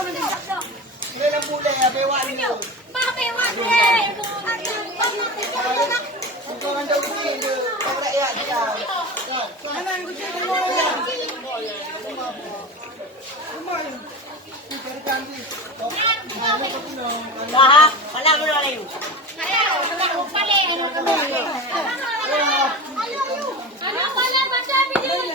Ilang bulay, abewan niyo. Pabewan eh. Kung ang daw ini, pagraya dia. Ano ang gusto mo? Lahat, wala mo na kayo. Ano pala? Ano pala? Masabi din.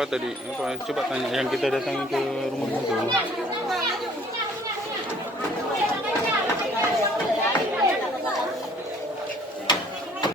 Apa tadi? Apa? Coba tanya yang kita datang ke rumah itu.